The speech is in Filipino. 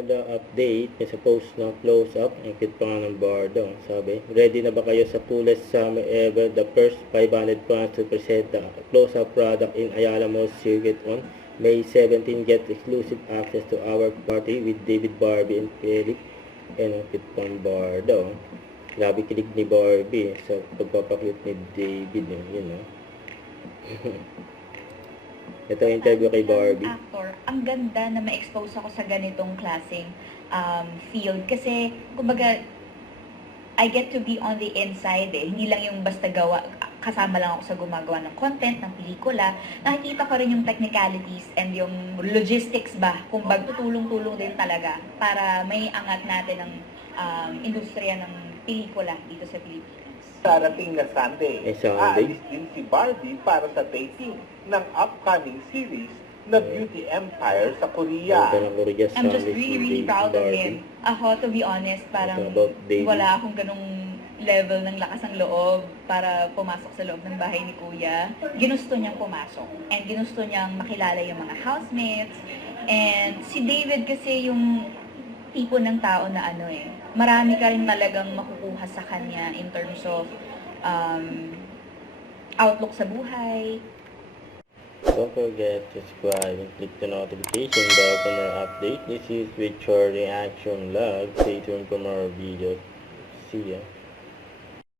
Bardo update, may sa post ng close-up, ang cute pa nga ng Bardo. Sabi, ready na ba kayo sa coolest summer ever? The first 500 fans to present the close-up product in Ayala Mall Circuit on May 17. Get exclusive access to our party with David, Barbie, and Felix. Ayan ang cute pa ng Bardo. Grabe kilig ni Barbie sa pagpapakute ni David. Yun, no? Ito yung interview kay Barbie. Actor, ang ganda na ma-expose ako sa ganitong klaseng field. Kasi, kumbaga, I get to be on the inside eh. Hindi lang yung basta kasama lang ako sa gumagawa ng content, ng pelikula. Nakikita ko rin yung technicalities and yung logistics ba. Kung tutulong-tulong din talaga para may angat natin ng industriya ng pelikula dito sa Pilipinas. Darating na Sunday, Sunday? aalis din si Barbie para sa taping ng upcoming series na Beauty Empire sa Korea. I'm just really proud of him. Ako, to be honest, parang wala akong ganung level ng lakas ng loob para pumasok sa loob ng bahay ni Kuya. Ginusto niyang pumasok. And ginusto niyang makilala yung mga housemates. And si David kasi yung tipo ng tao na marami ka rin talagang makukuha sa kanya in terms of outlook sa buhay. Don't forget to subscribe and click the notification bell for more updates. This is with your reaction vlog. Stay tuned for more videos. See ya.